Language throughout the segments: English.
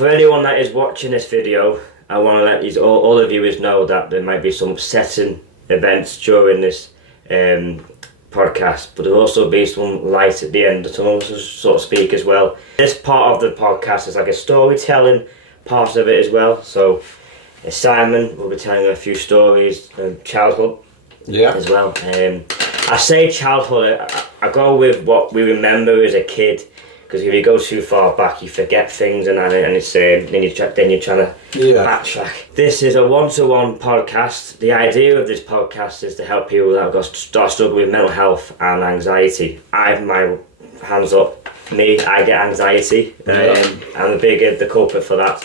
For anyone that is watching this video, I want to let all the viewers know that there might be some upsetting events during this podcast, but there'll also be some light at the end of the tunnel, so to speak, as well. This part of the podcast is like a storytelling part of it as well. So Simon will be telling a few stories from childhood as well. I say childhood, I go with what we remember as a kid, because if you go too far back you forget things and it's then you're trying to backtrack. This is a one-to-one podcast. The idea of this podcast is to help people that have start struggling with mental health and anxiety. I have my hands up. I get anxiety. I'm the culprit for that.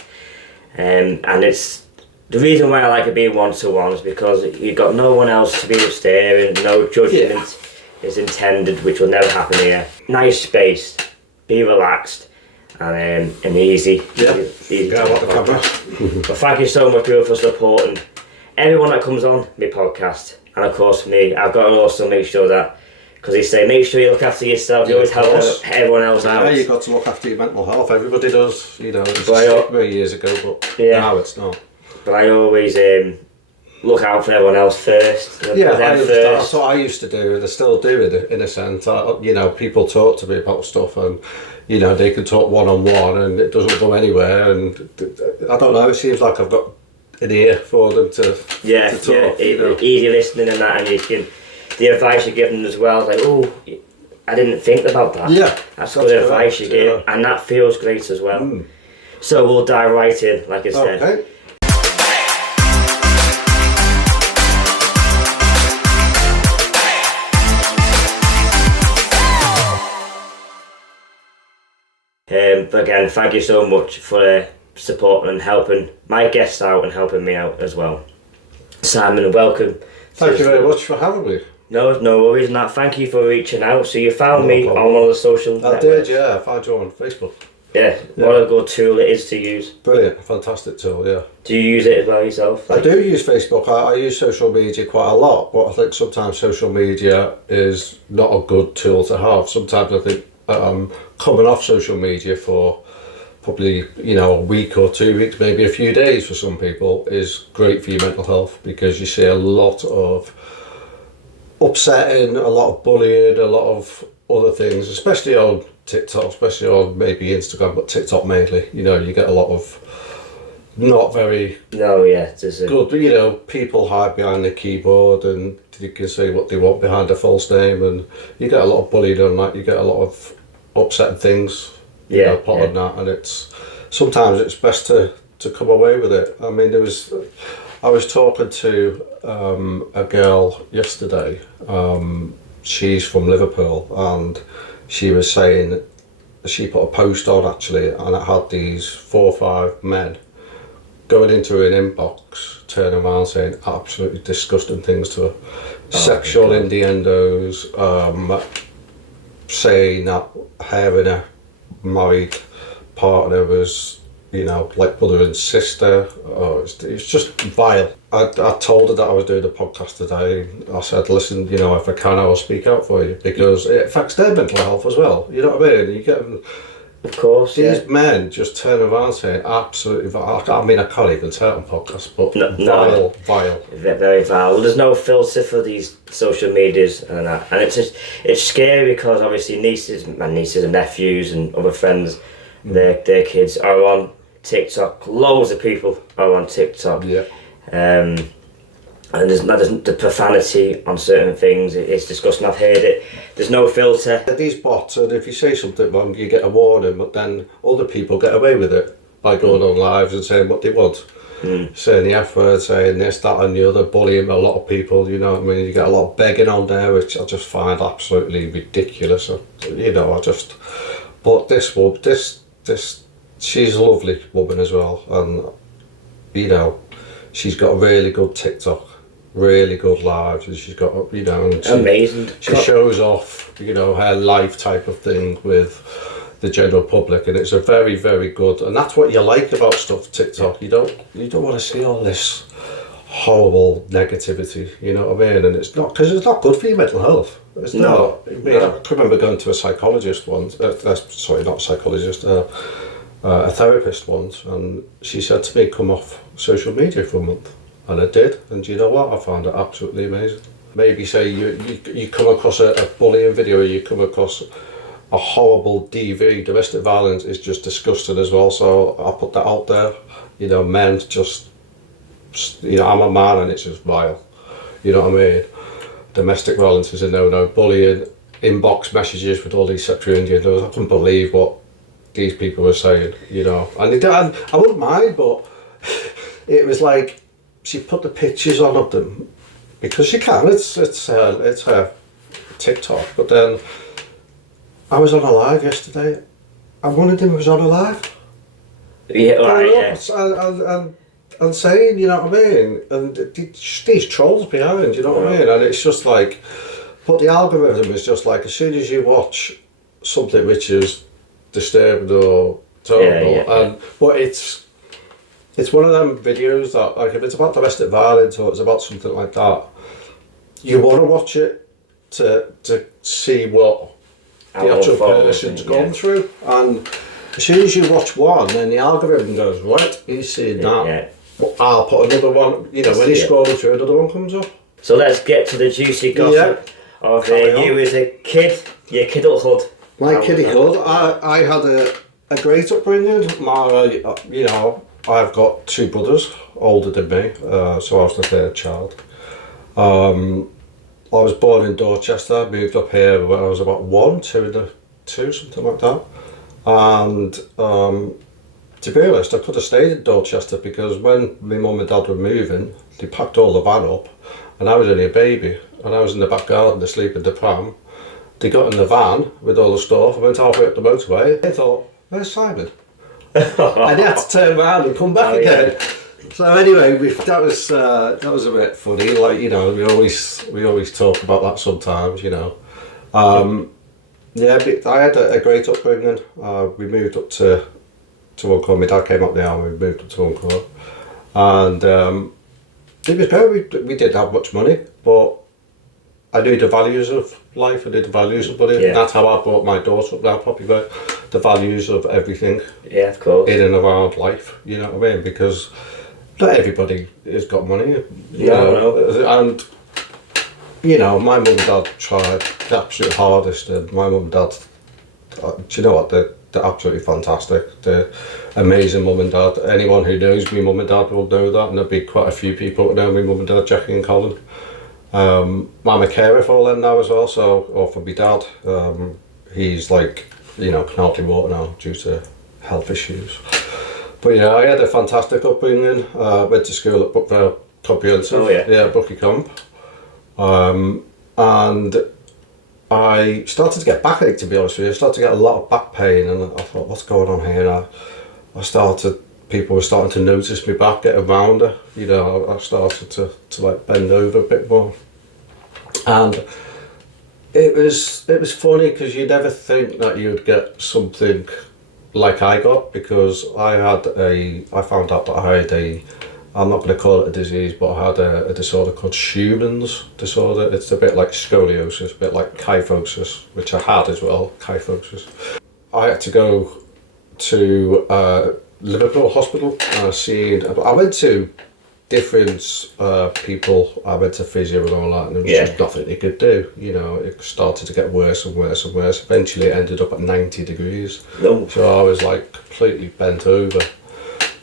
And it's the reason why I like it being one-to-one is because you've got no one else to be upstairs and no judgment is intended, which will never happen here. Nice space, be relaxed and easy. Easy But thank you so much, people, for supporting everyone that comes on my podcast, and of course me. I've got to also make sure that, because they say make sure you look after yourself, you always help everyone else out. Yeah, you've got to look after your mental health. Everybody does, you know. It's a stigma years ago, but now it's not. But I always look out for everyone else first. That's what I used to do, and I still do in a sense. People talk to me about stuff, and they can talk one-on-one, and it doesn't go anywhere. And I don't know. It seems like I've got an ear for them to talk. Easy listening and that, and you can. The advice you give them as well, like, oh, I didn't think about that. Yeah, that's good advice you give, and that feels great as well. So we'll dive right in, like I said. Okay. But again, thank you so much for supporting and helping my guests out and helping me out as well. Simon, welcome. Thank you very much for having me. No worries, and thank you for reaching out. So you found me on one of the social networks. I did, yeah. I found you on Facebook. Yeah, what a good tool it is to use. Brilliant, fantastic tool, yeah. Do you use it as well yourself? I do use Facebook. I use social media quite a lot, but I think sometimes social media is not a good tool to have. Sometimes I think coming off social media for probably a week or 2 weeks, maybe a few days for some people, is great for your mental health, because you see a lot of upsetting, a lot of bullying, a lot of other things, especially on TikTok, especially on maybe Instagram, but TikTok mainly. You get a lot of not very good, people hide behind the keyboard and you can say what they want behind a false name, and you get a lot of bullying on that. You get a lot of upsetting things put on that, and sometimes it's best to come away with it. I mean, I was talking to a girl yesterday. She's from Liverpool, and she was saying she put a post on actually, and it had these 4 or 5 men going into an inbox, turning around saying absolutely disgusting things to her, sexual innuendos, saying that her and her married partner was like brother and sister. It's just vile. I told her that I was doing a podcast today. I said, listen, if I can, I will speak out for you, because it affects their mental health as well. You know what I mean? You get them. Of course, these men just turn around saying absolutely vile. I mean, I can't even say it on podcast, but vile. Very vile. Well, there's no filter for these social medias and that, and it's scary, because obviously my nieces and nephews and other friends, their kids are on TikTok. Loads of people are on TikTok. Yeah. And there's the profanity on certain things. It's disgusting. I've heard it. There's no filter. These bots, and if you say something wrong, you get a warning, but then other people get away with it by going on lives and saying what they want. Saying the F word, saying this, that and the other, bullying a lot of people, you know what I mean? You get a lot of begging on there, which I just find absolutely ridiculous. But this she's a lovely woman as well, and she's got a really good TikTok, really good lives, and she's got amazing. She shows off her life type of thing with the general public, and it's a very, very good, and that's what you like about stuff TikTok. You don't want to see all this horrible negativity, you know what I mean? And it's not, because it's not good for your mental health. It's not. I can remember going to a psychologist once. Sorry, not a psychologist. a therapist once, and she said to me, come off social media for a month. And I did, and you know what? I found it absolutely amazing. Maybe say you come across a bullying video, you come across a horrible DV, domestic violence is just disgusting as well, so I'll put that out there. You know, men just, you know, I'm a man and it's just vile. You know what I mean? Domestic violence is a no-no. Bullying, inbox messages with all these sexual innuendos, I couldn't believe what these people were saying, you know. And I wouldn't mind, but it was like, she put the pictures on of them, because she can, it's her TikTok, but then I was on a live yesterday, and one of them was on a live. Yeah, right, yeah. And saying, you know what I mean? And these trolls behind, you know what I mean? And it's just like, but the algorithm is just like, as soon as you watch something which is disturbing or terrible, but it's one of them videos that, like, if it's about domestic violence or it's about something like that, you want to watch it to see what the actual person's gone through. And as soon as you watch one, then the algorithm goes, right, he's seeing that. Yeah. I'll put another one, you know, when he's scrolling through, another one comes up. So let's get to the juicy gossip of you as a kid, your kidulthood. My kidulthood, I had a great upbringing. You know, I've got two brothers older than me, so I was the third child. I was born in Dorchester, moved up here when I was about two, something like that. And to be honest, I could have stayed in Dorchester, because when my mum and dad were moving, they packed all the van up, and I was only a baby, and I was in the back garden asleep in the pram. They got in the van with all the stuff, I went halfway up the motorway. I thought, where's Simon? And he had to turn around and come back again. So anyway, that was a bit funny. Like, you know, we always talk about that sometimes. You know, but I had a great upbringing. We moved up to Uncle. My dad came up the army. We moved up to Uncle, and it was great. We didn't have much money, but I knew the values of life. I knew the values of money. Yeah. And that's how I brought my daughter up now, probably the values of everything. Yeah, of course. In and around life, you know what I mean? Because not everybody has got money, you know. And you know, my mum and dad tried the absolute hardest, and my mum and dad, do you know what? They're absolutely fantastic. They're amazing mum and dad. Anyone who knows me mum and dad will know that, and there'll be quite a few people who know me mum and dad, Jackie and Colin. I'm a carer for all them now as well, or for my dad. He's like, you know, can hardly walk now due to health issues. But yeah, I had a fantastic upbringing. Went to school at Brookvale Comprehensive, Brookie Comp. And I started to get backache, to be honest with you. I started to get a lot of back pain, and I thought, what's going on here? People were starting to notice me back, getting rounder. You know, I started to like bend over a bit more. And it was funny, because you never think that you'd get something like I got, because I found out that I had I'm not going to call it a disease, but I had a disorder called Schumann's disorder. It's a bit like scoliosis, a bit like kyphosis, which I had as well, kyphosis. I had to go to Liverpool Hospital. I went to different people. I went to physio and all that, and there was just nothing they could do. You know, it started to get worse and worse and worse. Eventually it ended up at 90 degrees. No. So I was like completely bent over.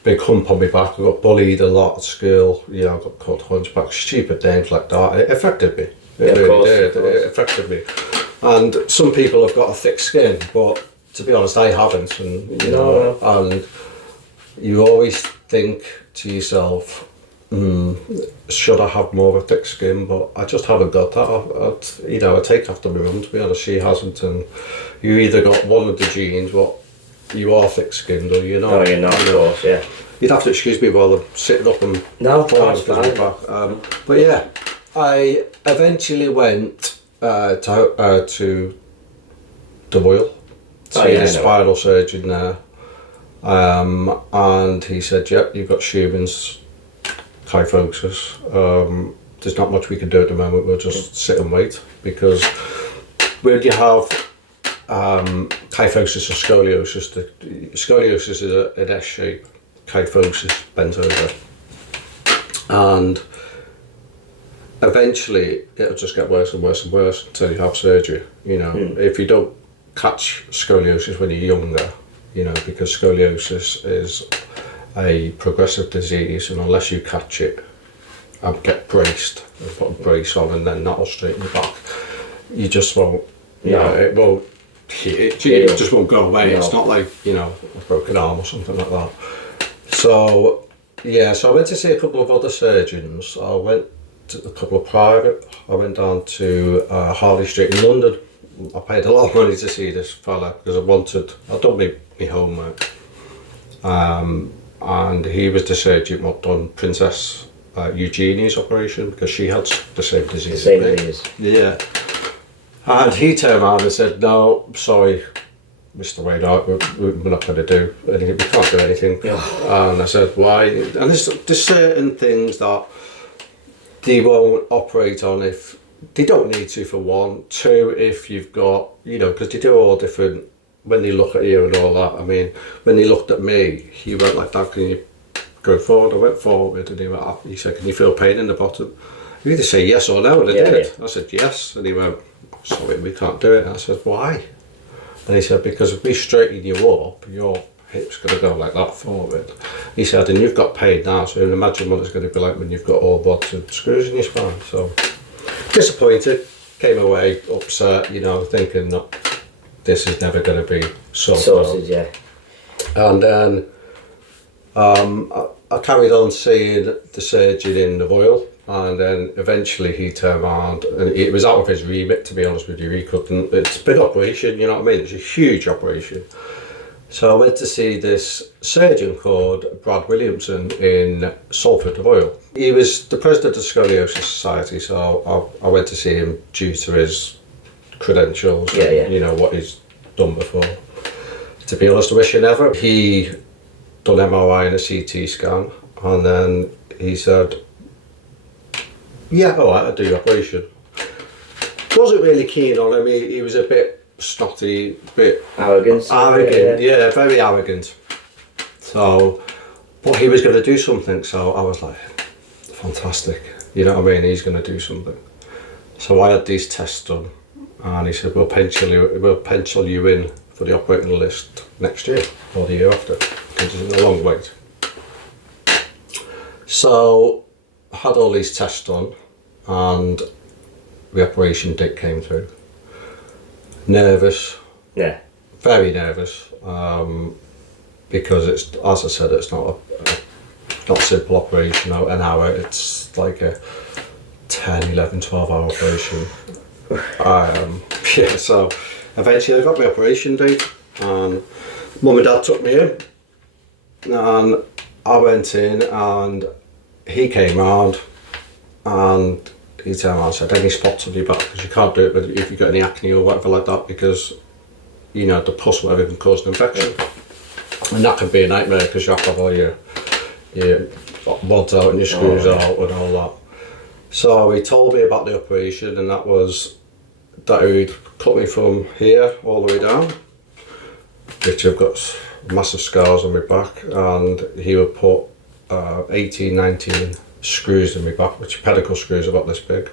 Big hump on my back. I got bullied a lot at school. You know, I got called hunchback, stupid names like that. It affected me. It really did. It affected me. And some people have got a thick skin, but to be honest, I haven't. And you know, and you always think to yourself, should I have more of a thick skin? But I just haven't got that. I take after my mum, to be honest. She hasn't, and you either got one of the genes, but you are thick-skinned, or you're not. No, you're not, of course, yeah. You'd have to excuse me while I'm sitting up and... No, that's fine. But yeah, I eventually went to the Royal, see the spinal surgeon there, and he said, yep, you've got Schumann's kyphosis. There's not much we can do at the moment, we'll just sit and wait, because when you have kyphosis or scoliosis. The scoliosis is an S shape, kyphosis, bent over, and eventually it'll just get worse and worse and worse until you have surgery. You know, if you don't catch scoliosis when you're younger, you know, because scoliosis is a progressive disease, and unless you catch it and get braced and put a brace on, and then that'll straighten your back, you just won't. You know, it won't. It just won't go away. No. It's not like, you know, a broken arm or something like that. So yeah, so I went to see a couple of other surgeons. I went to a couple of private. I went down to Harley Street in London. I paid a lot of money to see this fella because I'd done my homework. And he was the surgeon what done Princess Eugenia's operation because she had the same disease. The same disease. Yeah. And he turned around and said, "No, sorry, Mr. Wainwright, we're not going to do anything. We can't do anything." And I said, "Why?" And there's certain things that they won't operate on if they don't need to, for one. Two, if you've got, you know, because they do all different, when they look at you and all that. I mean, when they looked at me, he went like that, "Can you go forward?" I went forward and he said, "Can you feel pain in the bottom?" You either say yes or no, and I did. Yeah. I said yes, and he went, "Sorry, we can't do it." And I said, "Why?" And he said, "Because if we straighten you up, your hip's going to go like that forward." He said, "And you've got pain now, so imagine what it's going to be like when you've got all rods and screws in your spine." So, disappointed, came away upset, you know, thinking that this is never going to be sorted. Yeah. And then I carried on seeing the surgeon in the Royal. And then eventually he turned around, and it was out of his remit, to be honest with you. He couldn't, it's a big operation, you know what I mean? It's a huge operation. So I went to see this surgeon called Brad Williamson in Salford, the Royal. He was the president of the Scoliosis Society, so I went to see him due to his credentials, and, you know, what he's done before. To be honest, I wish I never. He done MRI and a CT scan, and then he said, "Yeah, all right, I'll do your operation." Wasn't really keen on him. He was a bit snotty, bit arrogant, yeah, very arrogant. So, but he was going to do something, so I was like, fantastic, you know what I mean? He's going to do something. So I had these tests done, and he said, we'll pencil you in for the operating list next year or the year after, because it's a long wait. So I had all these tests done, and the operation date came through. Nervous. Yeah. Very nervous. Because it's, as I said, it's not a simple operation. An hour. It's like a 10, 11, 12-hour operation. Yeah. So eventually I got my operation date, and Mum and Dad took me in, and I went in, and he came round, and he turned around and said, "Any spots on your back? Because you can't do it if you've got any acne or whatever like that, because, you know, the pus, whatever, can cause an infection. And that can be a nightmare because you have to have all your rods out and your screws out and all that." So he told me about the operation, and that was that he'd cut me from here all the way down, which I've got massive scars on my back, and he would put 18, 19 screws in my back, which are pedicle screws about this big,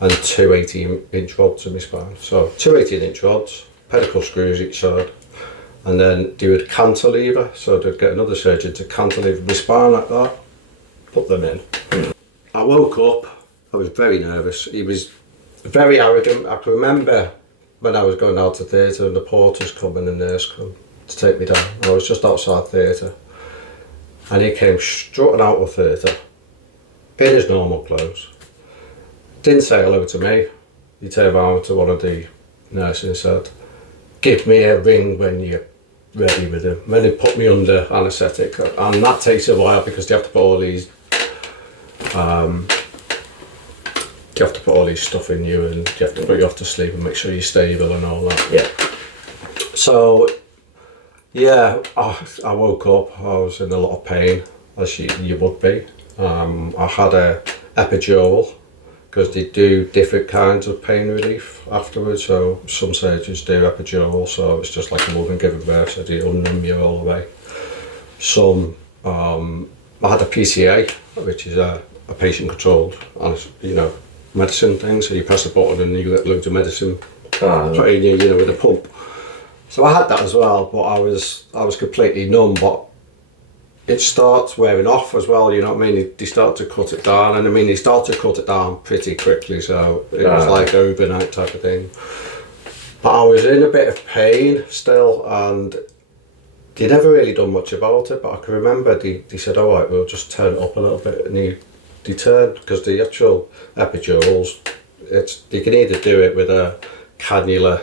and two 18-inch rods in my spine. So two 18-inch rods, pedicle screws each side, and then they would cantilever, so they'd get another surgeon to cantilever my spine like that, put them in. I woke up, I was very nervous. He was very arrogant. I can remember when I was going out to theatre and the porters coming and the nurse come to take me down. I was just outside theatre, and he came strutting out of theatre in his normal clothes. Didn't say hello to me. He turned around to one of the nurses and said, "Give me a ring when you're ready with him." Then he put me under anaesthetic, and that takes a while because you have to put all these stuff in you, and you have to put you off to sleep and make sure you're stable and all that. Yeah. So yeah, I woke up, I was in a lot of pain, as you would be. I had a epidural because they do different kinds of pain relief afterwards. So some surgeons do epidural, so it's just like a woman giving birth, so they unnumb you all the way. Some, I had a PCA, which is a patient-controlled, medicine thing. So you press a button and you get loads of medicine put in you, with a pump. So I had that as well, but I was completely numb. But it starts wearing off as well. You know what I mean? They start to cut it down, and they start to cut it down pretty quickly. So it was like overnight type of thing. But I was in a bit of pain still, and they never really done much about it. But I can remember they said, "All right, we'll just turn it up a little bit," and they turned, because the actual epidurals, they can either do it with a cannula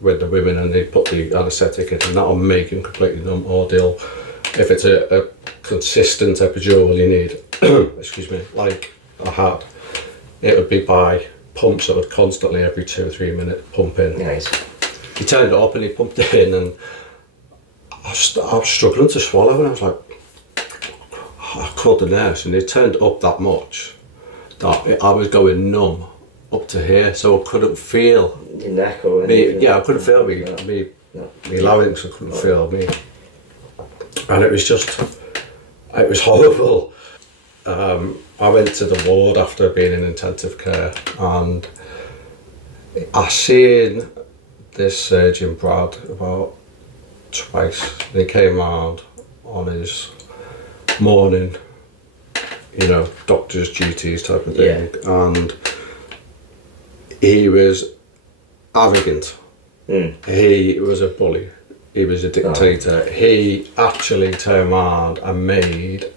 with the women and they put the anaesthetic in, and that'll make them completely numb, or if it's a consistent epidural you need, excuse me, like I had, it would be by pumps that would constantly every 2 or 3 minutes pump in. Nice. He turned it up and he pumped it in, and I was struggling to swallow, and I was like, I called the nurse, and they turned it up that much that I was going numb up to here, so I couldn't feel your neck or anything. I couldn't feel me larynx. I couldn't feel me, and it was horrible. I went to the ward after being in intensive care, and I seen this surgeon Brad about twice. He came round on his morning, doctor's duties type of thing, and he was arrogant. He was a bully. He was a dictator. He actually turned around and made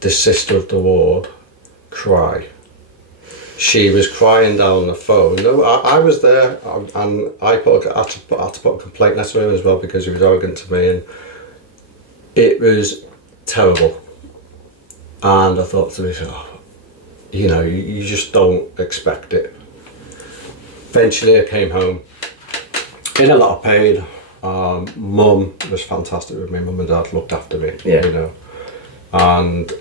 the sister of the ward cry. She was crying down the phone. No, I was there, and I had to put a complaint letter to him as well, because he was arrogant to me, and it was terrible. And I thought to myself, you just don't expect it. Eventually I came home in a lot of pain. Mum was fantastic with me. Mum and Dad looked after me, and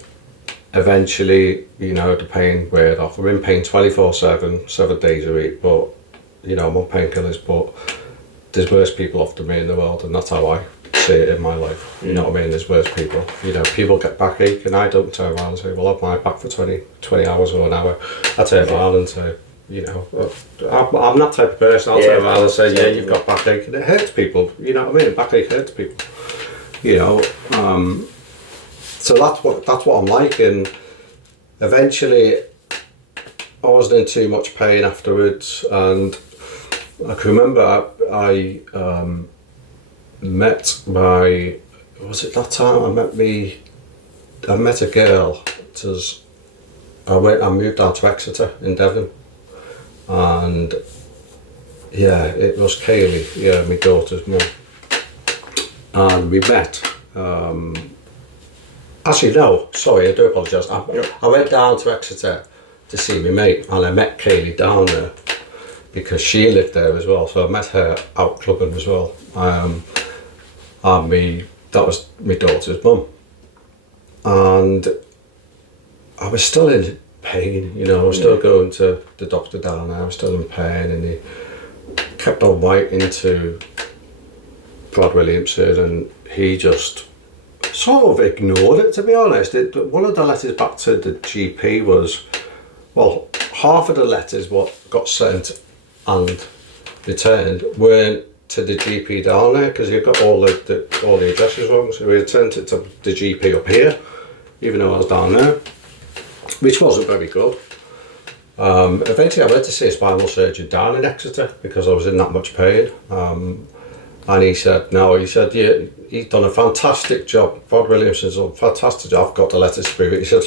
eventually, the pain weared off. I'm in pain 24/7, 7 days a week, but I'm on painkillers, but there's worse people after me in the world, and that's how I see it in my life. You know what I mean? There's worse people. People get backache, and I don't turn around and say, well, I've my back for 20 hours or an hour. I turn around and say, I'm that type of person. I'll turn around and say, yeah, you've got backache, and it hurts people. You know what I mean? Backache hurts people. So that's what I'm like, and eventually I wasn't in too much pain afterwards, and I can remember I met I met a girl. I moved down to Exeter in Devon, and it was Kaylee, my daughter's mum, and we met. Actually, no, sorry, I do apologise. I went down to Exeter to see my mate, and I met Kaylee down there because she lived there as well. So I met her out clubbing as well. And that was my daughter's mum. And I was still in pain, I was still going to the doctor down there. I was still in pain, and he kept on writing to Brad Williamson, and he just sort of ignored it, to be honest. One of the letters back to the GP was, well, half of the letters what got sent and returned weren't to the GP down there, because he got all the addresses wrong. So we sent it to the GP up here, even though I was down there, which wasn't very good. Eventually I went to see a spinal surgeon down in Exeter because I was in that much pain. And he said, yeah, he's done a fantastic job. Brad Williamson's done a fantastic job. I've got the letters through it. He said,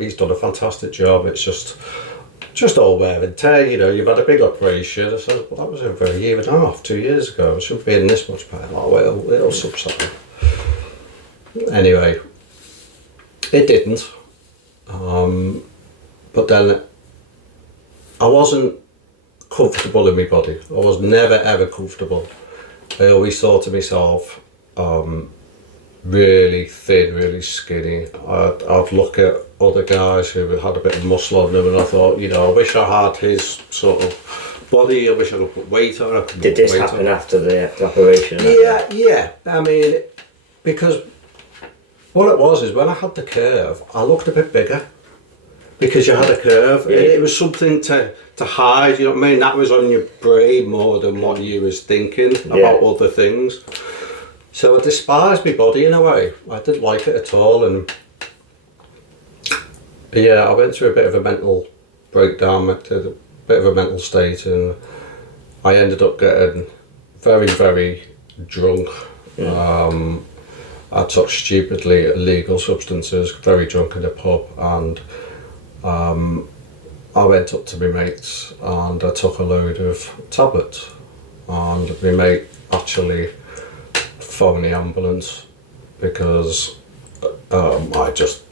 he's done a fantastic job. It's just all wear and tear, you've had a big operation. I said, well, that was over 1.5 years, 2 years ago. I shouldn't be in this much pain. Oh, well, it'll subside. Anyway, it didn't. But then I wasn't comfortable in my body. I was never ever comfortable. I always thought to myself, really thin, really skinny. I'd look at other guys who had a bit of muscle on them, and I thought, I wish I had his sort of body. I wish I could put weight on. Did this happen after the operation? Yeah. I mean, because what it was is when I had the curve, I looked a bit bigger. Because you had a curve, it was something to hide, you know what I mean? That was on your brain more than what you was thinking about other things. So I despised my body in a way. I didn't like it at all, and I went through a bit of a mental breakdown, a bit of a mental state, and I ended up getting very, very drunk. I took stupidly illegal substances, very drunk in a pub, and I went up to my mates and I took a load of tablets, and my mate actually phoned the ambulance because I just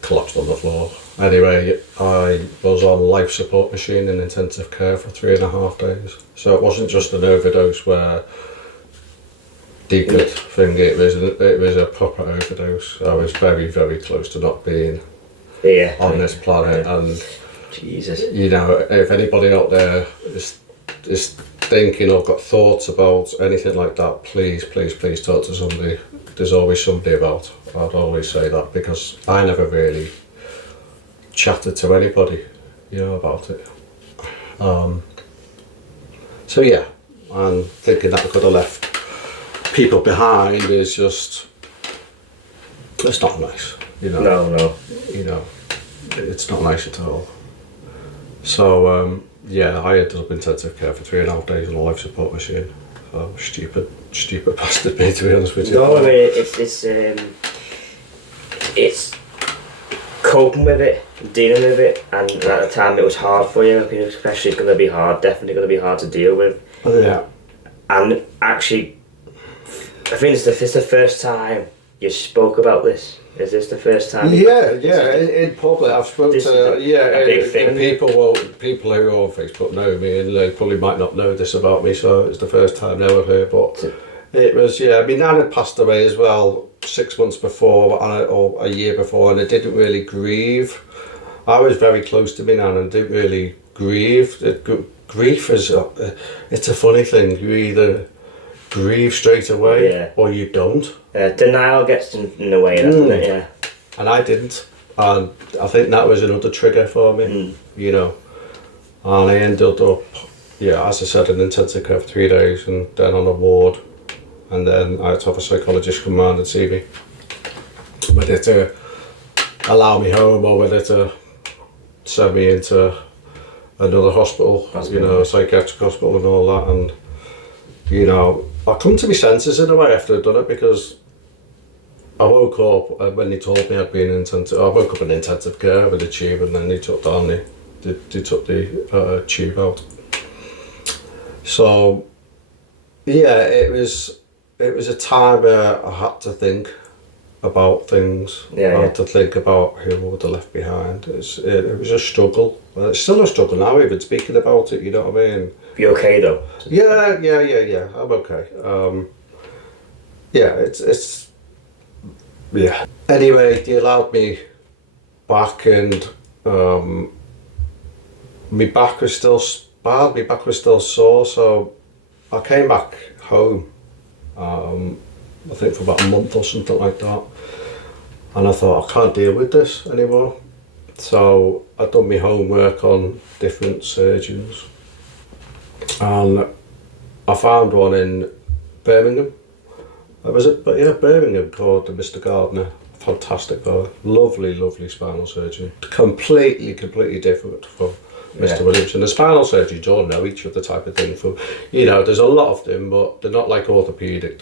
collapsed on the floor. Anyway, I was on life support machine in intensive care for 3.5 days. So it wasn't just an overdose where they could think it was a proper overdose. I was very, very close to not being on this planet, and Jesus. If anybody out there is thinking or got thoughts about anything like that, please talk to somebody. There's always somebody about. I'd always say that, because I never really chatted to anybody, about it. So yeah, and thinking that I could have left people behind is just, it's not nice, No. It's not nice at all. So I ended up in intensive care for 3.5 days on a life support machine. Stupid bastard me, to be honest with you. No, I mean it's coping with it, dealing with it, and at the time it was hard for you. Especially it's going to be hard, definitely going to be hard to deal with. Yeah. And actually, I think it's the first time you spoke about this. Is this the first time? Yeah. In public, I've spoken to a big thing. People who are on Facebook know me, and they probably might not know this about me. So it's the first time they were here. But it was My nan had passed away as well 6 months before, or a year before, and I didn't really grieve. I was very close to my nan and didn't really grieve. Grief is it's a funny thing. You either grieve straight away or you don't. Denial gets in the way, doesn't it? Yeah. And I didn't, and I think that was another trigger for me, And I ended up, as I said, in intensive care for 3 days, and then on a ward, and then I had to have a psychologist come round and see me, whether to allow me home or whether to send me into another hospital, a psychiatric hospital and all that, and I come to my senses in a way after I'd done it, because I woke up when they told me I'd been in intensive. I woke up in intensive care with a tube, and then they took the tube out. So it was a time where I had to think about things. I had to think about who I would have left behind. It was a struggle. It's still a struggle now, even speaking about it. You know what I mean? You okay though? Yeah. I'm okay. It's Anyway, they allowed me back, and my back was still bad. My back was still sore, so I came back home. I think for about a month or something like that, and I thought, I can't deal with this anymore. So I'd done my homework on different surgeons, and I found one in Birmingham. Birmingham, called Mr. Gardner. Fantastic guy, lovely spinal surgeon. Completely different from Mr. Williamson. The spinal surgeons all know each other, type of thing. There's a lot of them, but they're not like orthopaedic.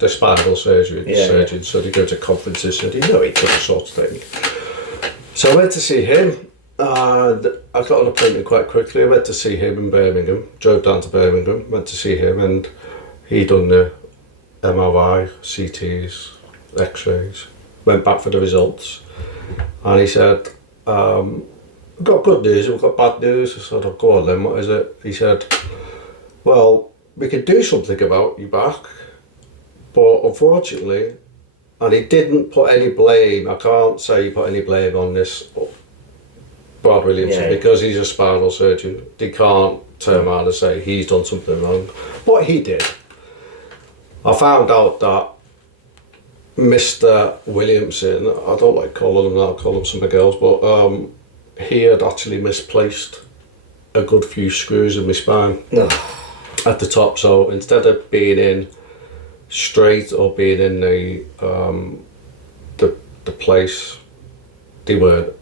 The spinal surgeons, so they go to conferences, so they know each other, sort of thing. So I went to see him, and I got an appointment quite quickly. I went to see him in Birmingham, drove down to Birmingham, went to see him, and he done the MRI, CTs, X-rays, went back for the results, and he said, we've got good news, we've got bad news. I said, go on then, what is it? He said, well, we could do something about your back, but unfortunately and he didn't put any blame. I can't say he put any blame on this Brad Williamson because he's a spinal surgeon. They can't turn around and say he's done something wrong. But he did. I found out that Mr. Williamson, I don't like calling him that, I'll call him something else, but he had actually misplaced a good few screws in my spine at the top. So instead of being in straight or being in the place, they were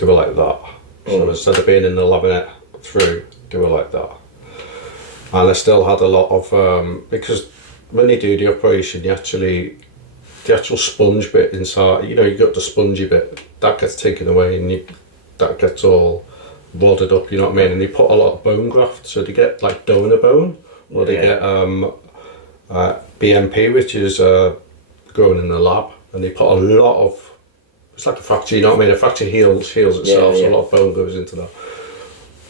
like that. So instead of being in the laminate through, they were like that. And I still had a lot of because when you do the operation, the actual sponge bit inside, you got the spongy bit that gets taken away, and that gets all wadded up. You know what I mean? And they put a lot of bone graft, so they get like donor bone, or they get BMP, which is grown in the lab, and they put a lot of. It's like a fracture, you know what I mean? A fracture heals itself, so a lot of bone goes into that.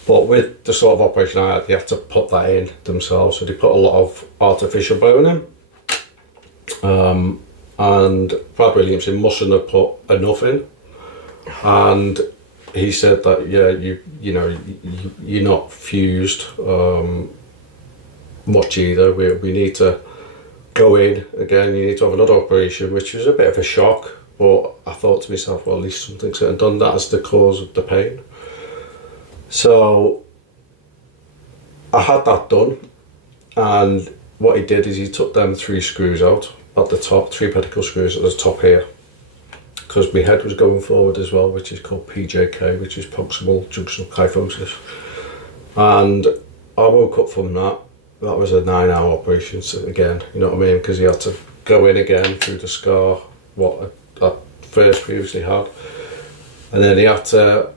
But with the sort of operation I had, they had to put that in themselves, so they put a lot of artificial bone in. And Brad Williamson mustn't have put enough in. And he said that, you're not fused much either. We need to go in again, you need to have another operation, which was a bit of a shock. But I thought to myself, well, at least something's getting done. That's the cause of the pain. So I had that done, and what he did is he took them 3 screws out at the top, 3 pedicle screws at the top here, because my head was going forward as well, which is called PJK, which is proximal junctional kyphosis. And I woke up from that. That was a 9-hour operation again, you know what I mean? Because he had to go in again through the scar, what I first previously had. And then he had to,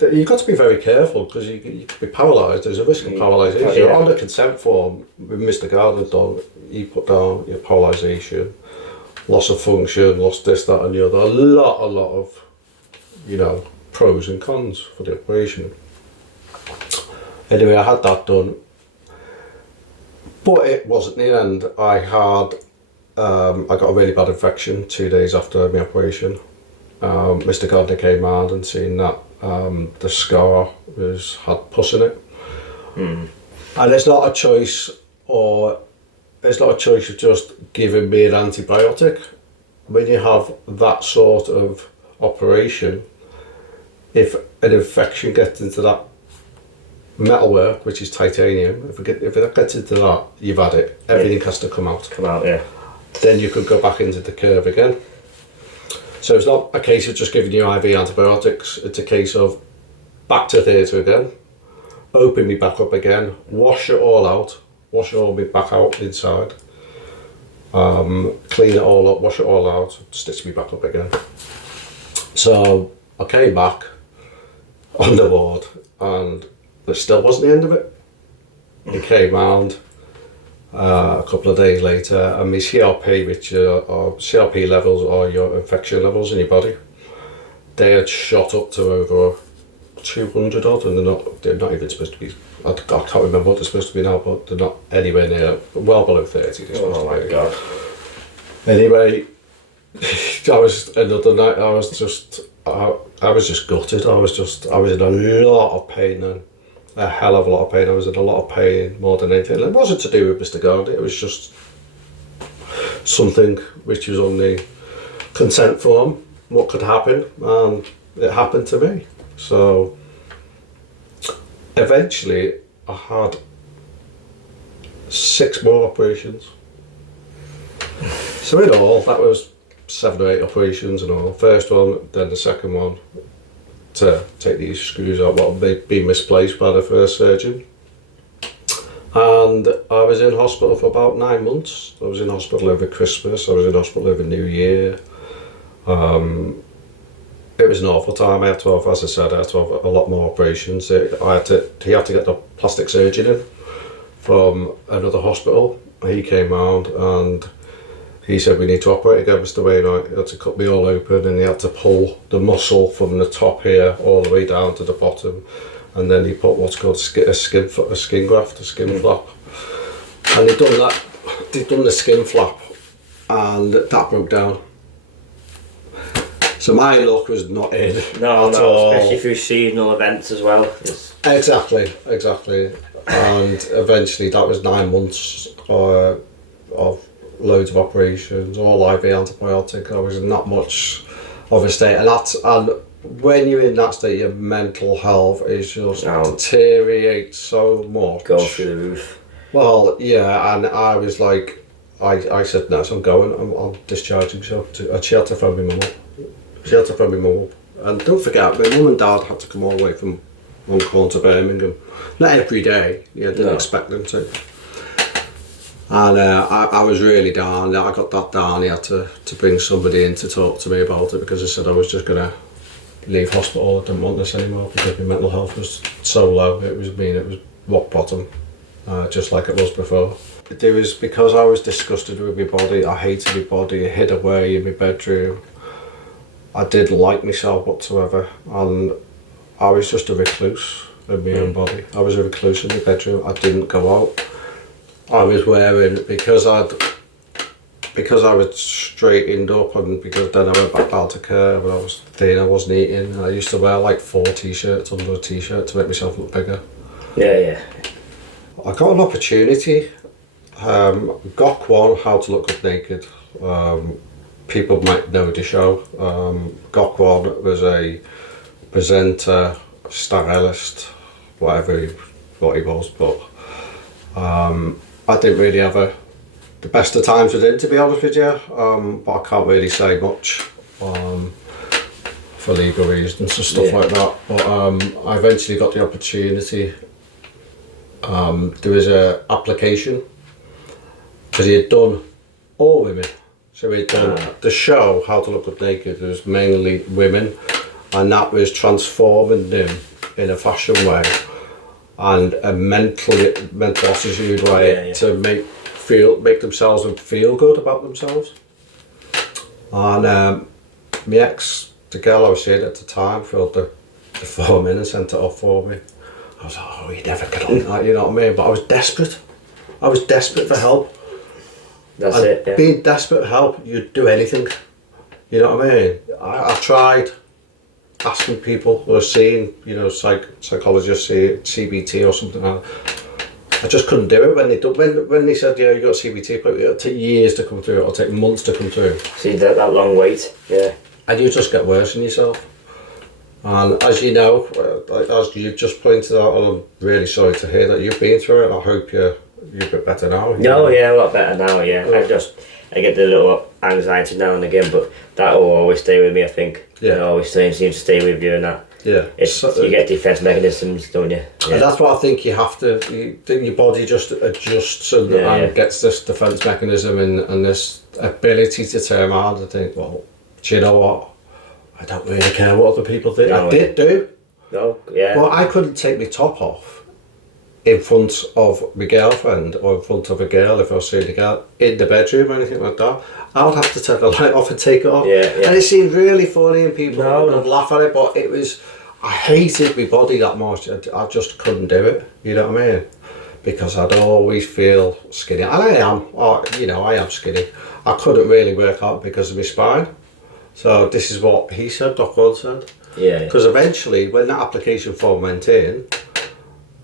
you've got to be very careful because you could be paralysed. There's a risk of paralysation. On the consent form, with Mr. Gardner done, he put down your paralysation, loss of function, lost this, that and the other. A lot of, pros and cons for the operation. Anyway, I had that done. But it wasn't the end. I got a really bad infection 2 days after my operation. Mr. Gardner came round and seen that the scar had pus in it. And it's not a choice of just giving me an antibiotic. When you have that sort of operation, if an infection gets into that metalwork, which is titanium, if it gets into that, you've had it. Everything has to come out. Then you could go back into the curve again. So it's not a case of just giving you IV antibiotics, it's a case of back to theatre again, open me back up again, wash it all out, wash it all back out inside, clean it all up, wash it all out, stitch me back up again. So I came back on the ward, and it still wasn't the end of it. He came round a couple of days later, and my CRP, which are CRP levels are your infection levels in your body, they had shot up to over 200 odd, and they're not even supposed to be, I can't remember what they're supposed to be now, but they're not anywhere near, well below 30. Oh my God. Anyway, another night, I was just gutted. I was in a lot of pain then. A hell of a lot of pain. I was in a lot of pain more than anything. It wasn't to do with Mr. Gardner, it was just something which was on the consent form, what could happen, and it happened to me. So eventually I had 6 more operations. So in all, that was 7 or 8 operations in all. First one, then the second one, to take these screws out, what had been misplaced by the first surgeon. And I was in hospital for about 9 months. I was in hospital over Christmas, I was in hospital over New Year. It was an awful time. I had to have, as I said, a lot more operations. He had to get the plastic surgeon in from another hospital. He came round and he said, we need to operate again, Mr. Wainwright. He had to cut me all open, and he had to pull the muscle from the top here all the way down to the bottom, and then he put what's called a skin graft, a skin flap. And they'd done the skin flap and that broke down. So my luck was not in No, at all. especially through seasonal events as well. Exactly. And eventually that was 9 months of loads of operations, all IV antibiotic. I was in not much of a state, and when you're in that state, your mental health is just deteriorates so much. Go through the roof. Well, yeah, and I was like, I said, no, so I'm going, I'm discharging. So she had to phone me mum up. And don't forget, my mum and dad had to come all the way from Runcorn to Birmingham. Not every day, didn't expect them to. And I was really down. I got that down. He had to bring somebody in to talk to me about it, because I said I was just going to leave hospital. I didn't want this anymore because my mental health was so low. It was rock bottom, just like it was before. It was because I was disgusted with my body. I hated my body. I hid away in my bedroom. I didn't like myself whatsoever, and I was just a recluse in my own body. I was a recluse in my bedroom. I didn't go out. I was wearing, because I was straightened up, and because then I went back down to care when I was thin, I wasn't eating. I used to wear like 4 t-shirts under a t-shirt to make myself look bigger. Yeah. I got an opportunity. Gok Wan, How to Look Good Naked. People might know the show. Gok Wan was a presenter, stylist, what he was, but I didn't really have the best of times with him, to be honest with you, but I can't really say much for legal reasons and stuff like that. But I eventually got the opportunity. There was an application, because he had done all women. So he'd done the show, How to Look Good Naked, was mainly women, and that was transforming them in a fashion way and a mental attitude way to make themselves and feel good about themselves. And my ex, the girl I was seeing at the time, filled the form in and sent it off for me. I was like, oh, you never get on that, you know what I mean? But I was desperate. I was desperate for help. That's it, yeah. Being desperate for help, you'd do anything. You know what I mean? I tried asking people who are seeing, psychologists, say CBT or something like that. I just couldn't do it when they said, yeah, you got CBT, but it'll take years to come through, it'll take months to come through. See that long wait, yeah. And you just get worse in yourself. And as you know, as you've just pointed out, and I'm really sorry to hear that you've been through it. I hope you're a bit better now. No, yeah, a lot better now, yeah. I get the little anxiety now and again, but that will always stay with me, I think. Yeah. It always seems to stay with you, and that. Yeah. You get defence mechanisms, don't you? Yeah. And that's what I think you have to, your body just adjusts and gets this defence mechanism and this ability to turn around and think, well, do you know what? I don't really care what other people think. No, I did do. No, yeah. But I couldn't take my top off in front of my girlfriend or in front of a girl if I was seeing a girl in the bedroom or anything like that. I would have to take the light off and take it off. Yeah. And it seemed really funny and people would laugh at it, but it was, I hated my body that much. I just couldn't do it, you know what I mean? Because I'd always feel skinny. And I am skinny. I couldn't really work out because of my spine. So this is what he said, Gok Wan said. Yeah. Because eventually, when that application form went in,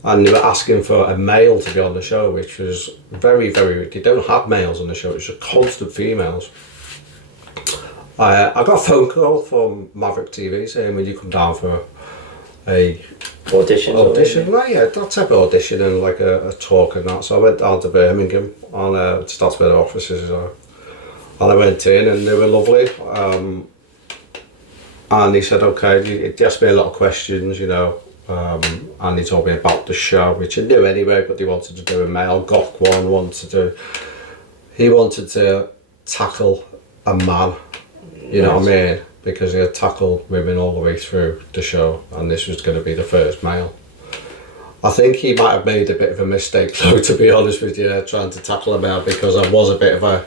and they were asking for a male to be on the show, which was very, very, they don't have males on the show, it's just constant females. I got a phone call from Maverick TV saying, will you come down for a audition? Right, yeah, that type of audition and like a talk and that. So I went down to Birmingham and that's where their offices are. And I went in and they were lovely. And he said, okay, he asked me a lot of questions, and he told me about the show, which I knew anyway, but they wanted to do a male. Gok Wan wanted to tackle a man, you know what I mean? Because he had tackled women all the way through the show, and this was going to be the first male. I think he might have made a bit of a mistake though, to be honest with you, trying to tackle a male, because I was a bit of a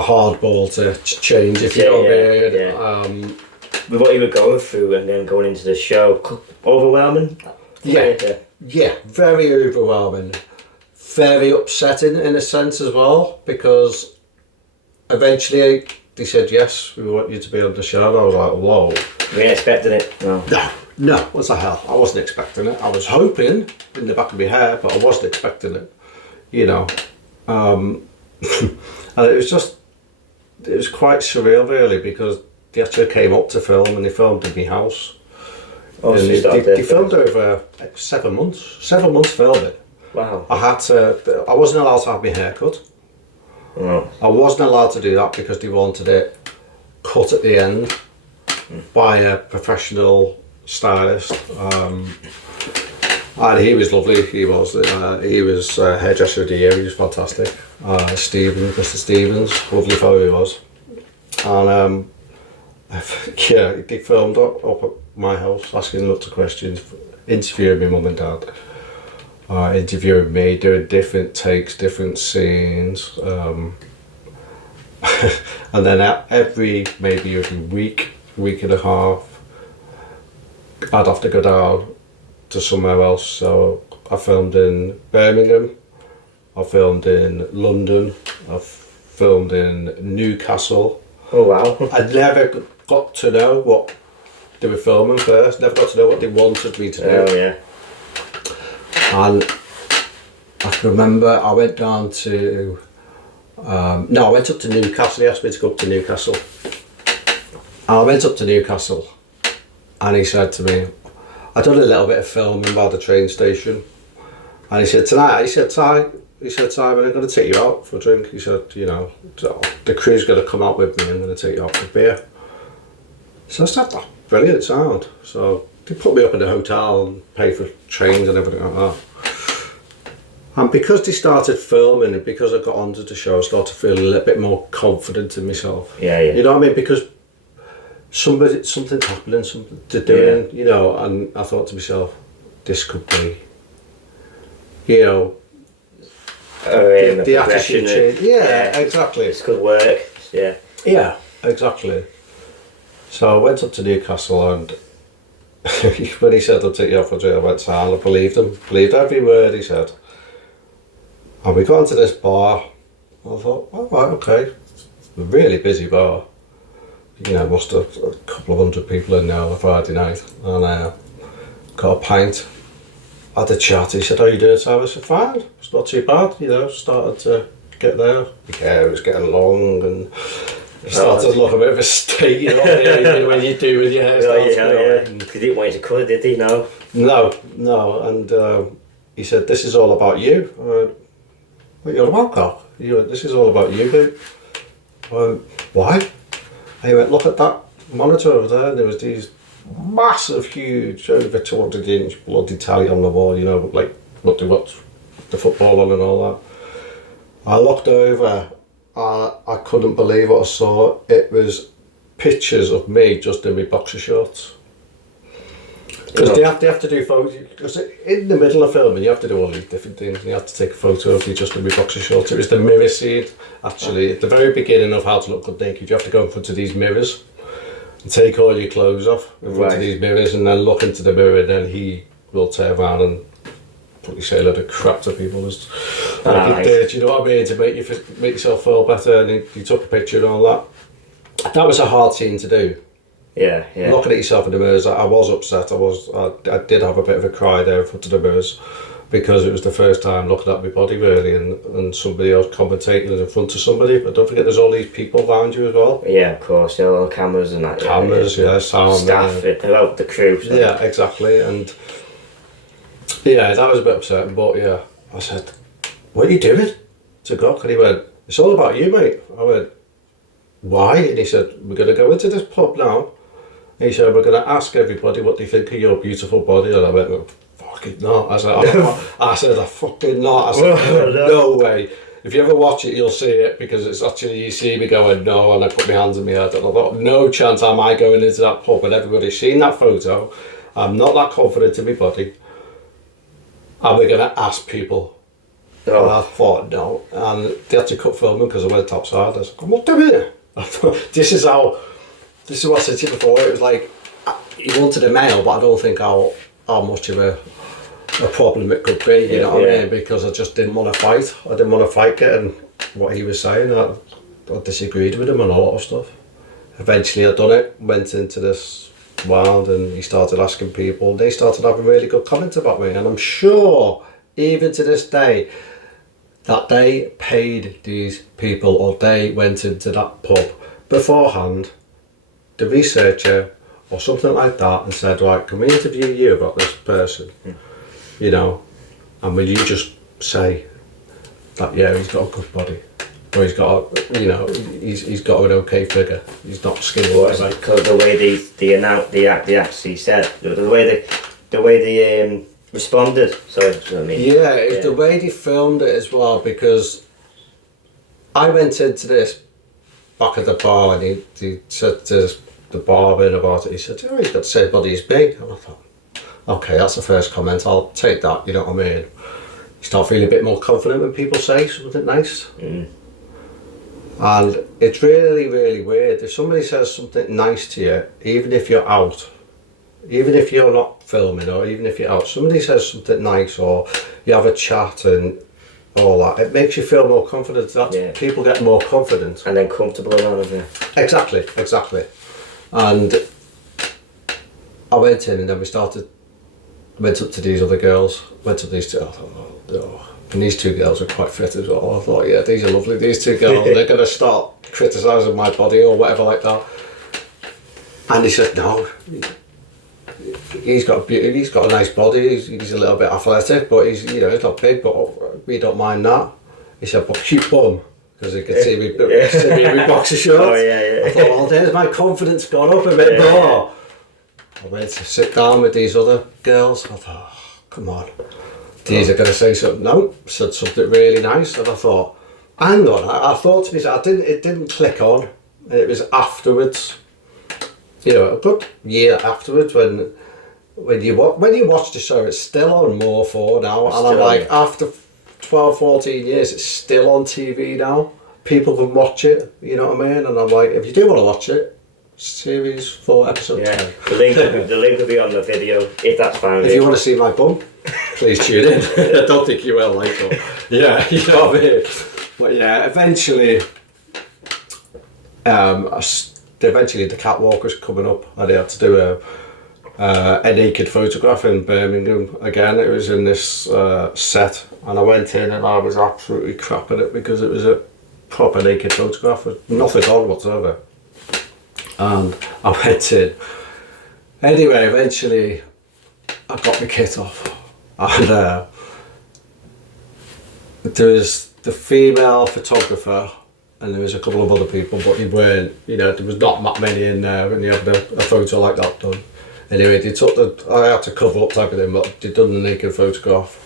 hard ball to change, if you know what I mean. With what you were going through and then going into the show, overwhelming? Yeah, very overwhelming. Very upsetting in a sense as well, because eventually they said, yes, we want you to be on the show. And I was like, whoa. You weren't expecting it? No, what the hell? I wasn't expecting it. I was hoping in the back of my head, but I wasn't expecting it, you know. And it was quite surreal, really, because they actually came up to film and they filmed in my house. Oh, and so they filmed over 7 months. 7 months filming. Wow. I wasn't allowed to have my hair cut. Oh. I wasn't allowed to do that because they wanted it cut at the end by a professional stylist. And he was lovely. He was hairdresser of the year. He was fantastic. Mr. Stevens, lovely fellow he was. And yeah, they filmed up at my house, asking lots of questions, interviewing my mum and dad, interviewing me, doing different takes, different scenes. And then every week and a half, I'd have to go down to somewhere else. So I filmed in Birmingham, I filmed in London, I filmed in Newcastle. Oh wow. I never got to know what they were filming first, never got to know what they wanted me to do. Oh yeah. And I can remember I went down to, I went up to Newcastle. He asked me to go up to Newcastle. And I went up to Newcastle and he said to me, I'd done a little bit of filming by the train station. And he said, Simon, I'm going to take you out for a drink. He said, you know, the crew's going to come out with me, I'm going to take you out for a beer. So I said, oh, brilliant sound. So they put me up in a hotel and paid for trains and everything like that. And because they started filming and because I got onto the show, I started to feel a little bit more confident in myself. Yeah, yeah. You know what I mean? Because something's happening, something they're doing, you know, and I thought to myself, this could be, you know, the attitude change. Yeah, exactly. This could work. Yeah. Yeah, exactly. So I went up to Newcastle and when he said I'll take you off for a drink, I went to I believed him, believed every word he said. And we got into this bar. I thought, oh right, okay, a really busy bar. You know, must have a couple of hundred people in there on a Friday night, and got a pint. Had a chat. He said, "How you doing, Simon?" I said, "Fine. It's not too bad." You know, started to get there. Yeah, it was getting long, and started to look a bit of a state. You know, when you do with your hair. Yeah. He didn't want you to cut it, did he? No. No. And he said, "This is all about you." I went, "What you're about, Gok?" He went, "This is all about you, dude." I went, "Why?" And he went, "Look at that monitor over there." And there was these massive, huge, over 200-inch bloody tally on the wall, you know, like what they watch the football on and all that. I looked over, I couldn't believe what I saw. It was pictures of me just in my boxer shorts. Because they have to do photos, because in the middle of filming you have to do all these different things, and you have to take a photo of you just in my boxer shorts. It was the mirror scene, actually. At the very beginning of How to Look Good Naked, you have to go in front of these mirrors and take all your clothes off in front of these mirrors, and then look into the mirror, and then he will turn around and probably say a lot of crap to people. Like he did, you know what I mean, to make yourself feel better, and he took a picture and all that. That was a hard scene to do. Yeah. Looking at yourself in the mirrors, I was upset. I did have a bit of a cry there in front of the mirrors, because it was the first time looking at my body really, and somebody else commentating in front of somebody. But don't forget, there's all these people around you as well. Yeah, of course. Yeah, all cameras and that. Cameras, sound, staff, throughout the crew. So. Yeah, exactly. And yeah, that was a bit upsetting. But yeah, I said, "What are you doing?" to Gok, and he went, "It's all about you, mate." I went, "Why?" And he said, "We're going to go into this pub now." And he said, "We're going to ask everybody what they think of your beautiful body." And I went, "Fucking not." I said, "I fucking not." I said, "No way. If you ever watch it, you'll see it, because it's actually, you see me going, no," and I put my hands on my head. And I thought, no chance am I going into that pub and everybody's seen that photo. I'm not that confident in my body. And we're going to ask people. Oh. And I thought, no. And they had to cut filming because I went topside. I was like, "What do you mean?" I thought, this is what I said to you before. It was like, he wanted a male, but I don't think how much of a problem it could be, you know what I mean? Because I just didn't want to fight. I didn't want to fight getting what he was saying. I disagreed with him on a lot of stuff. Eventually I done it, went into this world, and he started asking people, and they started having really good comments about me, and I'm sure even to this day that they paid these people, or they went into that pub beforehand, the researcher or something like that, and said, right, can we interview you about this person, you know, and will you just say that, yeah, he's got a good body, or he's got a, you know, he's got an okay figure, he's not skinny. Because the way they actually said, the way they responded, sorry, you know what I mean? Yeah, it's the way they filmed it as well, because I went into this back at the bar, and he said to the barman about it, he said, oh, he's got the same body as me, and I thought, okay, that's the first comment, I'll take that, you know what I mean? You start feeling a bit more confident when people say something nice. And it's really, really weird. If somebody says something nice to you, even if you're out, even if you're not filming, or even if you're out, somebody says something nice, or you have a chat and all that, it makes you feel more confident. People get more confident. And then comfortable around it. Exactly. And I went in, and then went up to these other girls, went up to these two, I thought, oh. And these two girls were quite fit as well. I thought, yeah, these are lovely, these two girls, they're going to start criticising my body or whatever like that. And he said, no, he's got a nice body, he's a little bit athletic, but he's not big, but we don't mind that. He said, but keep bum, because he could see me with boxer shorts. Oh, yeah. I thought, well, there's my confidence gone up a bit more. I went to sit down with these other girls. I thought, oh, come on. These are going to say something. No, said something really nice, and I thought, hang on. I thought to myself, it didn't click on. It was afterwards, you know, a good year afterwards, when you watch the show, it's still on More 4 now, and I'm like, after 12, 14 years, it's still on TV now. People can watch it, you know what I mean? And I'm like, if you do want to watch it, series 4, episode 10. The link will be on the video, if that's fine. If you want to see my bum, please tune in. I don't think you will, like, but yeah, you know what I mean? But yeah, eventually the catwalk was coming up, and they had to do a naked photograph in Birmingham again. It was in this set, and I went in and I was absolutely crapping it, because it was a proper naked photograph with nothing on whatsoever. And I went in. Anyway, eventually I got my kit off, and there was the female photographer, and there was a couple of other people, but they weren't, you know, there was not that many in there when you have a photo like that done. Anyway, I had to cover up type of thing, but they'd done the naked photograph.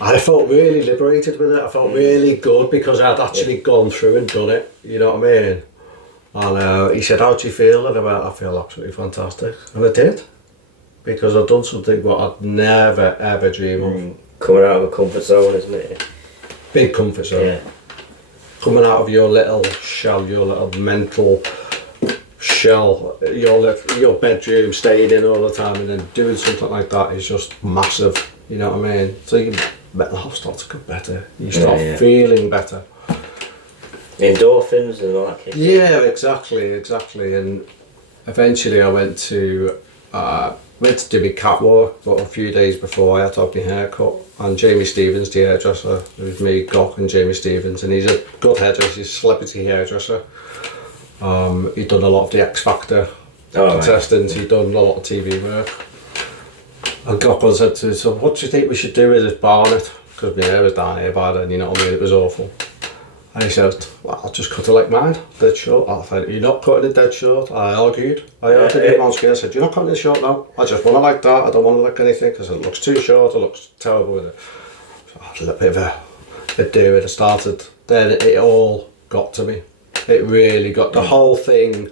And I felt really liberated with it. I felt really good, because I'd actually gone through and done it, you know what I mean? And he said, how do you feel? And I went, I feel absolutely fantastic. And I did, because I'd done something what I'd never ever dream of. Coming out of a comfort zone, isn't it? Big comfort zone. Yeah. Coming out of your little shell, your little mental shell, your bedroom, staying in all the time, and then doing something like that is just massive, you know what I mean? So your mental health starts to get better, you start feeling better. Endorphins and all that kind of Yeah, exactly. And eventually I went to do my catwalk, but a few days before I had to have my hair cut. And Jamie Stevens, the hairdresser, it was me, Gok, and Jamie Stevens, and he's a good hairdresser, he's a celebrity hairdresser. He'd done a lot of the X Factor contestants, he'd done a lot of TV work. And Gok Wan said to me, so what do you think we should do with this barnet? Because my hair was down here by then, you know what I mean, it was awful. And he said, well, I'll just cut it like mine, dead short. I thought, you're not cutting it dead short. I argued him on scale. I said, you're not cutting it short now. I just want it like that. I don't want to look anything, because it looks too short, it looks terrible with it. So I had a little bit of a do it. I started, then it all got to me. It really got, the whole thing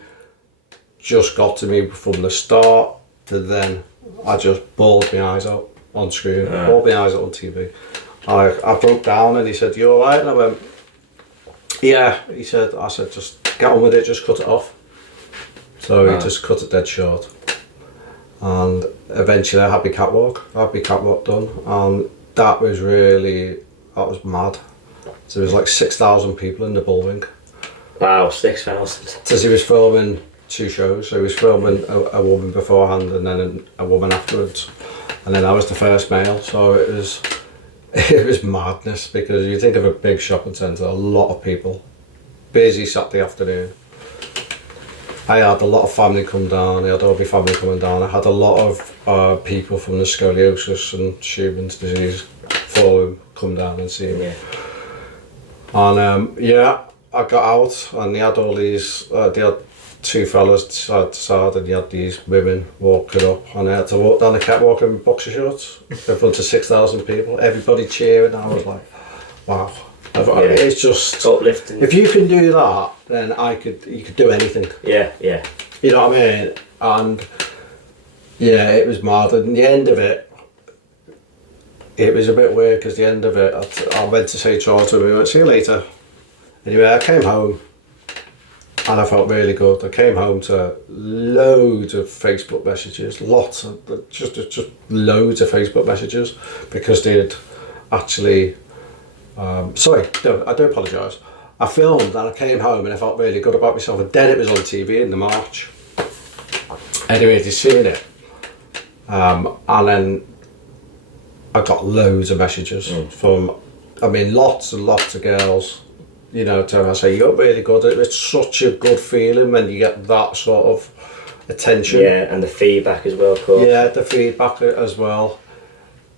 just got to me from the start to then. I just bawled my eyes out on screen, bawled my eyes out on TV. I broke down, and he said, you alright? And I went, yeah, I said, just get on with it, just cut it off. So he just cut it dead short. And eventually I had my catwalk done, and that was mad. So there was like 6,000 people in the bullring. Wow, 6,000. Because he was filming 2 shows. So he was filming a woman beforehand and then a woman afterwards. And then I was the first male, so it was madness, because you think of a big shopping centre, a lot of people, busy Saturday afternoon. I had a lot of family come down, I had all my family coming down, I had a lot of people from the scoliosis and Schumann's disease forum come down and see me. Yeah. And I got out and they had all these, they had 2 fellas side to side and you had these women walking up, and I had to walk down the catwalk in boxer shorts in front of 6,000 people, everybody cheering, and I was like, wow. It's just uplifting. If you can do that, then you could do anything. Yeah. You know what I mean? And yeah, it was mad. And the end of it was a bit weird, because the end of it, I went to say Charles to him, we went, see you later. Anyway, I came home and I felt really good. I came home to loads of Facebook messages, lots of, just loads of Facebook messages, because they'd actually, I do apologise. I filmed and I came home and I felt really good about myself, and then it was on TV in the March. Anyway, they'd seen it. And then I got loads of messages from, lots and lots of girls, you know, I say, you got really good. It's such a good feeling when you get that sort of attention. Yeah, and the feedback as well, of course. Yeah, the feedback as well.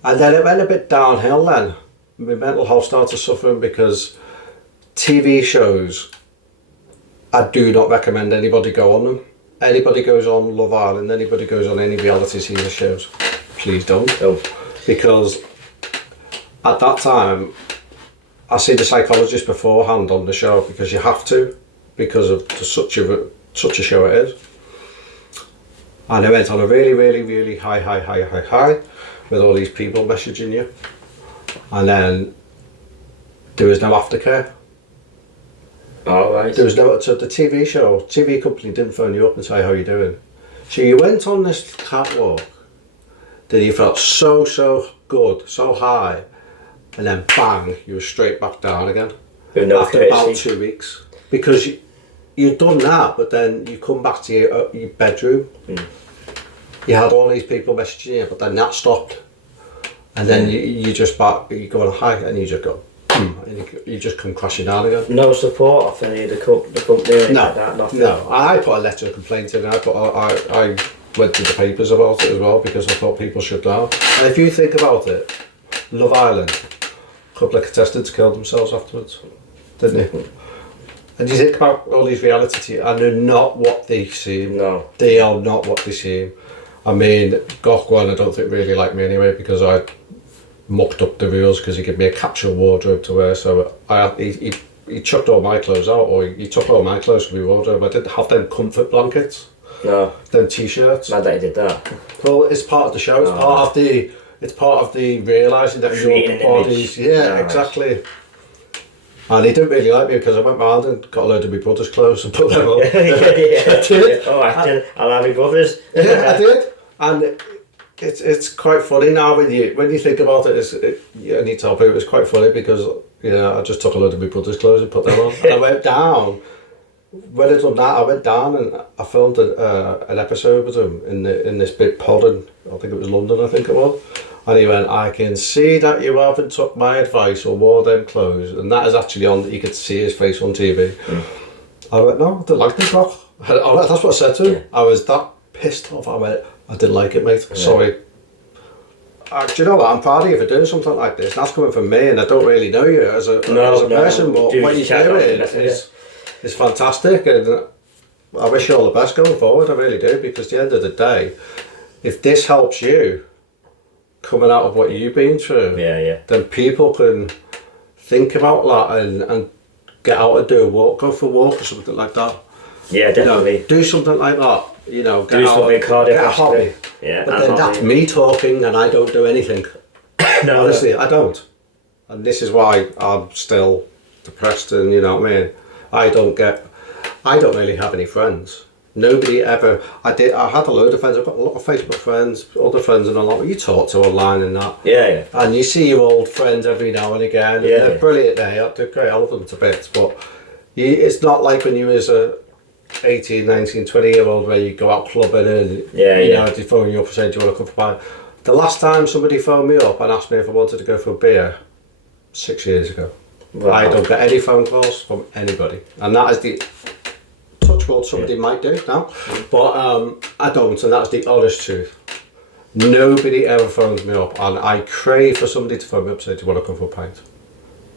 And then it went a bit downhill then. My mental health started suffering, because TV shows, I do not recommend anybody go on them. Anybody goes on Love Island, anybody goes on any reality TV shows, please don't. Oh. Because at that time, I see the psychologist beforehand on the show, because you have to, because of such a show it is. And I went on a really, really, really high with all these people messaging you. And then there was no aftercare. Oh, right. There was no, so the TV company didn't phone you up and say, how you doing? So you went on this catwalk, then you felt so good, so high, and then bang, you were straight back down again. After about 2 weeks. Because you'd done that, but then you come back to your bedroom, you had all these people messaging you, but then that stopped. And then you go on a high and you just go, and you just come crashing down again. No support off any of the company? No, like that, nothing? No. I put a letter of complaint in, I went to the papers about it as well, because I thought people should know. And if you think about it, Love Island, a couple of contestants killed themselves afterwards, didn't they? And you think about all these reality TV, and they're not what they seem. No. They are not what they seem. I mean, Gok Wan, I don't think really liked me anyway, because I mucked up the rules, because he gave me a capsule wardrobe to wear, so he chucked all my clothes out, or he took all my clothes from my wardrobe. I didn't have them comfort blankets. No. Them t-shirts. Mad that he did that. Well, it's part of the show. It's part of the realising that your bodies. Yeah, exactly. And he didn't really like me, because I went round and got a load of my brother's clothes and put them on. Yeah. I did. Oh, I'll have my brothers. Yeah, I did. And it's quite funny now when you think about it. And you tell people it's quite funny, because I just took a load of my brother's clothes and put them on. And I went down. When I done that, I went down and I filmed an episode with him in this big pod in, I think it was London, I think it was. And he went, I can see that you haven't took my advice or wore them clothes. And that is actually on, you could see his face on TV. I went, no, I didn't like this rock. That's what I said to him. I was that pissed off. I went, I didn't like it, mate. Sorry. Do you know what? I'm proud of you for doing something like this. That's coming from me, and I don't really know you as a person, but what you're doing is fantastic. And I wish you all the best going forward. I really do, because at the end of the day, if this helps you coming out of what you've been through, then people can think about that and get out and do a walk, go for a walk or something like that. Yeah, definitely. Do something like that. Get out, get a hobby. Yeah, but then that's me talking, and I don't do anything. No, honestly, I don't. And this is why I'm still depressed, and you know what I mean. I don't really have any friends. Nobody ever. I had a load of friends. I've got a lot of Facebook friends, other friends, and a lot you talk to online and that. Yeah. And you see your old friends every now and again. Yeah. They're brilliant. They're great. I love them to bits. But It's not like when you was a 18, 19, 20-year-old where you go out clubbing and you know, they phone you up and say, do you want to come for a pint? The last time somebody phoned me up and asked me if I wanted to go for a beer, 6 years ago. Wow. I don't get any phone calls from anybody. And that is the touch wood, somebody might do now, but I don't, and that's the honest truth. Nobody ever phones me up, and I crave for somebody to phone me up and say, do you want to come for a pint?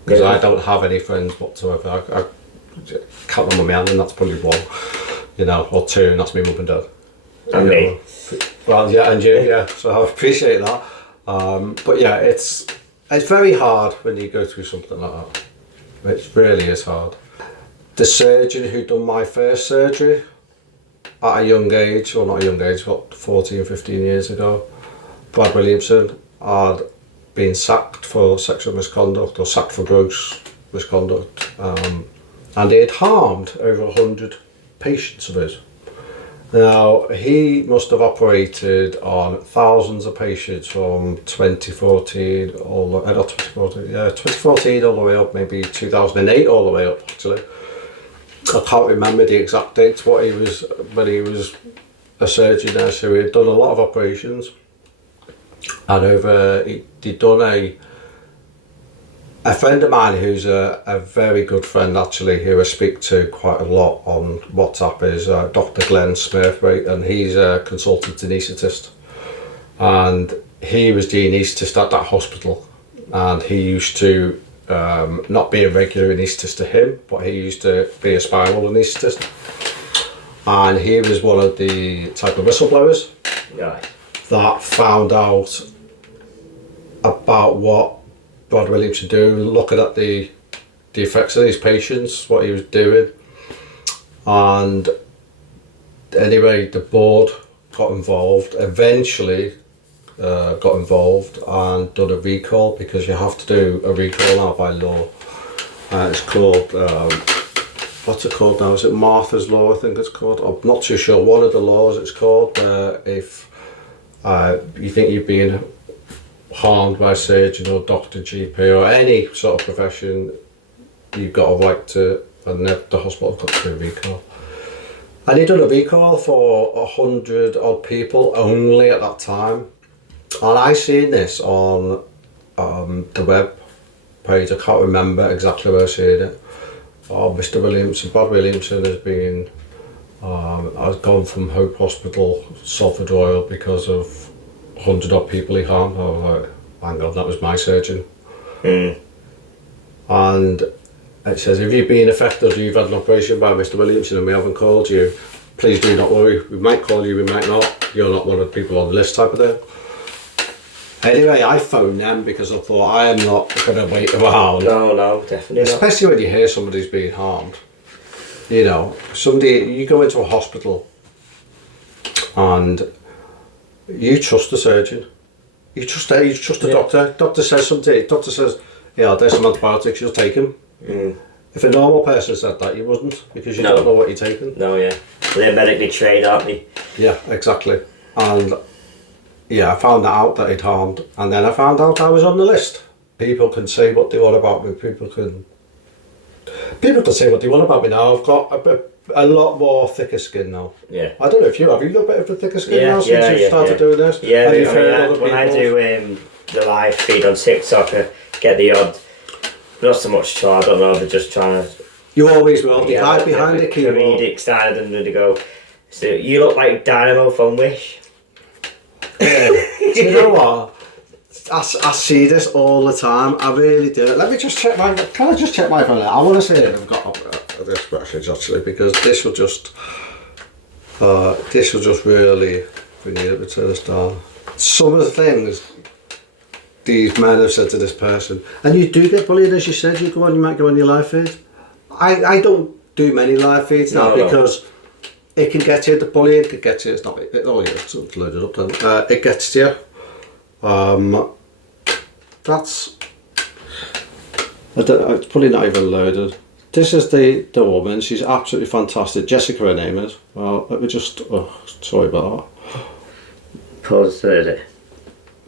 Because I don't have any friends whatsoever. I count them on my hand, and that's probably one, you know, or two, and that's me mum and dad. And me. Well, yeah, and you, yeah. So I appreciate that. But yeah, it's very hard when you go through something like that. It really is hard. The surgeon who done my first surgery at a young age, or not a young age, but 14, 15 years ago, Brad Williamson, had been sacked for sexual misconduct, or sacked for gross misconduct, and he had harmed over 100 patients of his. Now, he must have operated on thousands of patients from 2014 all the way up, maybe 2008 all the way up, actually. I can't remember the exact dates when he was a surgeon there, so he had done a lot of operations, and he'd done a friend of mine who's a very good friend, actually, who I speak to quite a lot on WhatsApp, is Dr. Glenn Smith, right? And he's a consultant anaesthetist, and he was the anaesthetist at that hospital, and he used to not be a regular anaesthetist to him, but he used to be a spiral anaesthetist, and he was one of the type of whistleblowers that found out about what Brad Williamson do, looking at the effects of these patients, what he was doing. And anyway, the board got involved, eventually got involved and done a recall, because you have to do a recall now by law. It's called, what's it called now? Is it Martha's Law, I think it's called? I'm not too sure. One of the laws it's called, if you think you're being harmed by a surgeon or doctor, GP, or any sort of profession, you've got a right to, and the hospital got to do a recall. And he done a recall for 100 odd people only at that time. And I seen this on the web page. I can't remember exactly where I seen it. Mr. Williamson, Brad Williamson has been, has gone from Hope Hospital, Salford Royal, because of 100 odd people he harmed. I was like, hang on, that was my surgeon. And it says, if you've been affected or you've had an operation by Mr. Williamson and we haven't called you, please do not worry. We might call you, we might not. You're not one of the people on the list, type of thing. Anyway, I phoned them because I thought, I am not going to wait around. No, definitely not. Especially when you hear somebody's being harmed. You know, you go into a hospital and you trust the surgeon. You trust the doctor. Doctor says something. Doctor says, yeah, there's some antibiotics, you'll take them. If a normal person said that, you wouldn't, because you don't know what you're taking. No, yeah. They're medically trained, aren't they? Yeah, exactly. And yeah, I found that out that he'd harmed, and then I found out I was on the list. People can say what they want about me. People can say what they want about me now. I've got a lot more thicker skin now. Yeah. I don't know if you have. You got a bit of a thicker skin now since you started doing this? Yeah, when I do the live feed on TikTok, I get the odd, not so much troll, I don't know, they're just trying to... You always will. They hide behind the keyboard. Comedic side and they go, so you look like Dynamo from Wish. Yeah. Do you know what? I see this all the time. I really do. Let me just check my... Can I just check my phone? I want to see if I've got this message, actually, because this will just really... We need to turn this down. Some of the things these men have said to this person, and you do get bullied, as you said. You might go on your live feed. I don't do many live feeds now because it can get you. The bullying can get you. It's not. It's loaded up then. It gets to you. That's. It's probably not even loaded. This is the woman. She's absolutely fantastic. Jessica, her name is. Well, let me just. Oh, sorry about that. Pause 30.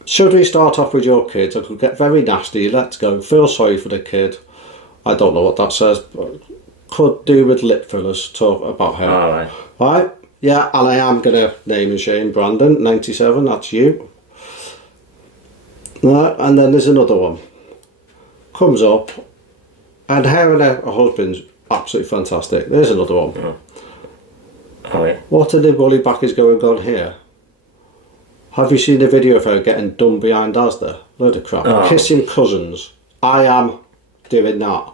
Should we start off with your kids? I could get very nasty. Let's go. Feel sorry for the kid. I don't know what that says, but could do with lip fillers, talk about hair. Alright. Right? Yeah, and I am going to name and shame Brandon, 97, that's you. Right, and then there's another one. Comes up, and her and her husband's absolutely fantastic. There's another one. Oh yeah. What are the bully backers going on here? Have you seen the video of her getting done behind Asda? Load of crap. Oh. Kissing cousins. I am doing that.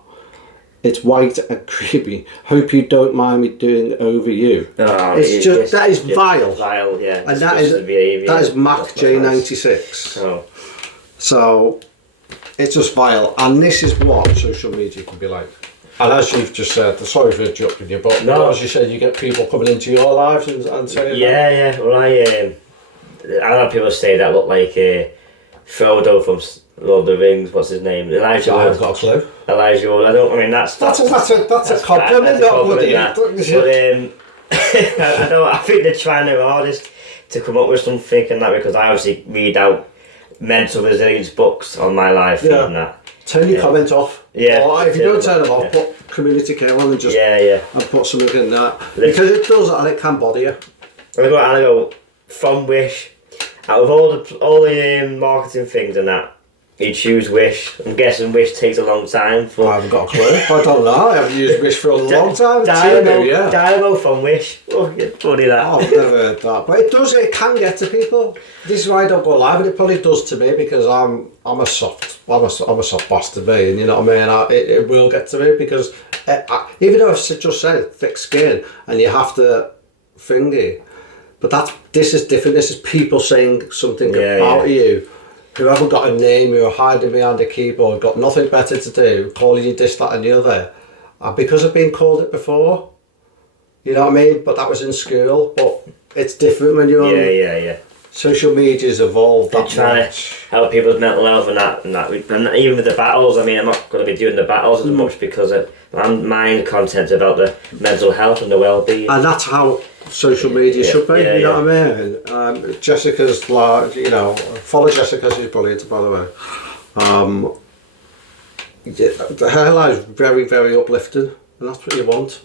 It's white and creepy. Hope you don't mind me doing it over you. Oh, that is vile. Vile, yeah. And that is Mac J96. Oh. So it's just vile. And this is what social media can be like. And as you've just said, sorry for interrupting you, but as you said, you get people coming into your lives and saying yeah. Well, I have people say that look like Frodo from Lord of the Rings. What's his name? Elijah. I've got a clue. Elijah. I mean, that's a compliment, not bloody. But I think they're trying their hardest to come up with something and that, because I obviously read out mental resilience books on my life and that. Turn your comment off. Yeah. Or if you don't turn them off, put community care on and just and put something in that, because it does and it can bother you. And I go from Wish. Out of all the marketing things and that, you choose Wish. I'm guessing Wish takes a long time. I haven't got a clue. I don't know. I haven't used Wish for a long time. Dynamo from Wish. Oh, you're funny that. Oh, I've never heard that. But it can get to people. This is why I don't go live, and it probably does to me, because I'm a soft bastard, me, and you know what I mean. It will get to me, because even though I've just said thick skin and you have to thingy, but this is different. This is people saying something about you who haven't got a name, who are hiding behind a keyboard, got nothing better to do, calling you this, that and the other. And because I've been called it before, you know what I mean? But that was in school. But it's different when you're on social media's evolved that much. Trying to help people's mental health and that. And even with the battles, I mean, I'm not going to be doing the battles as much, because my content's about the mental health and the well-being. And that's how social media should be, you know what I mean? Jessica's like, you know, follow Jessica, she's brilliant, by the way. Her life is very, very uplifting, and that's what you want.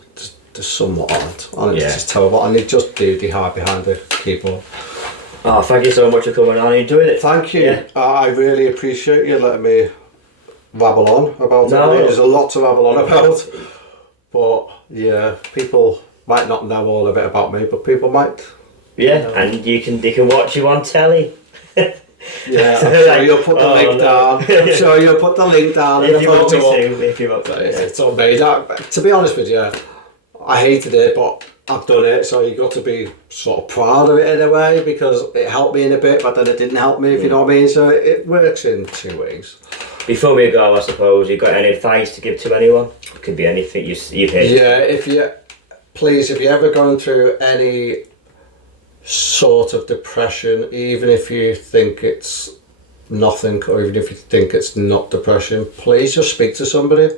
There's somewhat on it, and it's just terrible, and they just do the hard behind the keyboard. Oh, thank you so much for coming on. Are you doing it? Thank you. Yeah. I really appreciate you letting me rabble on about it. There's a lot to rabble on about, but yeah, people might not know all of it about me, but people might. Yeah, and they can watch you on telly. Yeah, I'm sure you'll put the link down. I'm sure you'll put the link down. If you want me to, if you want to. It's all made. To be honest with you, I hated it, but I've done it, so you got to be sort of proud of it in a way, because it helped me in a bit, but then it didn't help me, if you know what I mean. So it works in two ways. Before we go, I suppose, you got any advice to give to anyone? It could be anything you've heard. Yeah, if you're ever going through any sort of depression, even if you think it's nothing, or even if you think it's not depression, please just speak to somebody.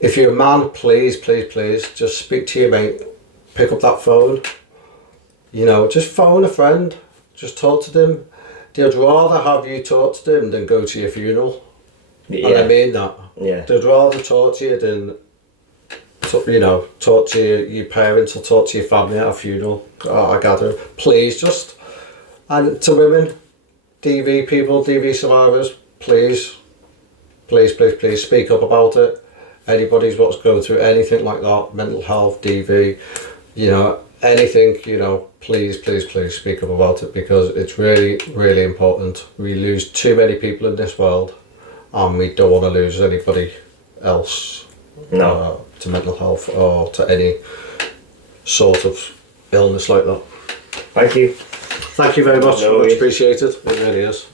If you're a man, please just speak to your mate. Pick up that phone. You know, just phone a friend. Just talk to them. They'd rather have you talk to them than go to your funeral. Yeah. And I mean that. Yeah. They'd rather talk to you than, talk to your parents or talk to your family at a funeral. I gather. Please, and to women, DV people, DV survivors, please speak up about it. Anybody's what's going through anything like that, mental health, DV, anything, please speak up about it, because it's really, really important. We lose too many people in this world, and we don't want to lose anybody else to mental health or to any sort of illness like that. Thank you. Thank you very much. Much appreciated. It really is.